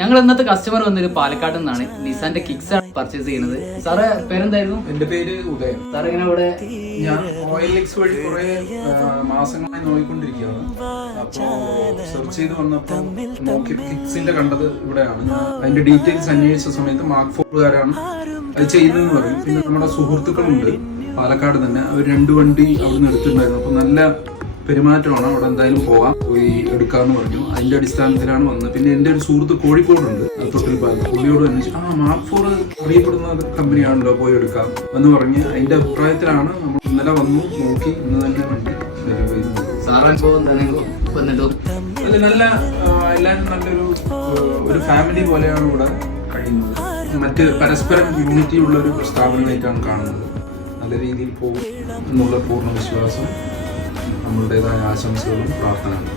ഞങ്ങൾ ഇന്നത്തെ കസ്റ്റമർ വന്നൊരു പാലക്കാട് നിന്നാണ് നിസാന്റെ കിക്സ് പർച്ചേസ് ചെയ്യുന്നത്. സാറ് പേരെന്തായിരുന്നു? എന്റെ പേര് ഉദയൻ. സാർ ഇങ്ങനെ ഇവിടെ ഞാൻ OLX വഴി കുറെ മാസങ്ങളായി നോക്കിക്കൊണ്ടിരിക്കുകയാണ്. അപ്പോ സെർച്ച് ചെയ്ത് വന്നപ്പോൾ നോക്കി കിക്സിന്റെ കണ്ടത് ഇവിടെയാണ്. അതിന്റെ ഡീറ്റെയിൽസ് അന്വേഷിച്ച സമയത്ത് മാർക്ക്4കാരാണ് അത് ചെയ്യുന്നതെന്ന് പറയും. പിന്നെ നമ്മുടെ സുഹൃത്തുക്കളുണ്ട് പാലക്കാട് തന്നെ, അവർ 2 വണ്ടി അവിടുന്ന് എടുത്തിട്ടുണ്ടായിരുന്നു. അപ്പൊ നല്ല പെരുമാറ്റമാണ്, അവിടെ എന്തായാലും പോയി എടുക്കാന്ന് പറഞ്ഞു. അതിന്റെ അടിസ്ഥാനത്തിലാണ് വന്നത്. പിന്നെ എന്റെ ഒരു സുഹൃത്ത് കോഴിക്കോടുണ്ട്, തൊട്ടിൽപ്പാലത്ത്, പുള്ളിയോട് അന്വേഷിച്ചു മാർക്ക്4 അറിയപ്പെടുന്ന കമ്പനിയാണല്ലോ, പോയി എടുക്കാം എന്ന് പറഞ്ഞ് അതിന്റെ അഭിപ്രായത്തിലാണ് നമ്മൾ ഇന്നലെ വന്നു നോക്കി. ഇന്ന് തന്നെ വണ്ടി അത് നല്ല എല്ലാവരും നല്ലൊരു ഫാമിലി പോലെയാണ് ഇവിടെ കഴിയുന്നത്. മറ്റ് പരസ്പരം യൂണിറ്റി ഉള്ള ഒരു സ്ഥാപനമായിട്ടാണ് കാണുന്നത്. നല്ല രീതിയിൽ പോകും എന്നുള്ള പൂർണ്ണ വിശ്വാസം, നമ്മളുടേതായ ആശംസകളും പ്രാർത്ഥനകളും.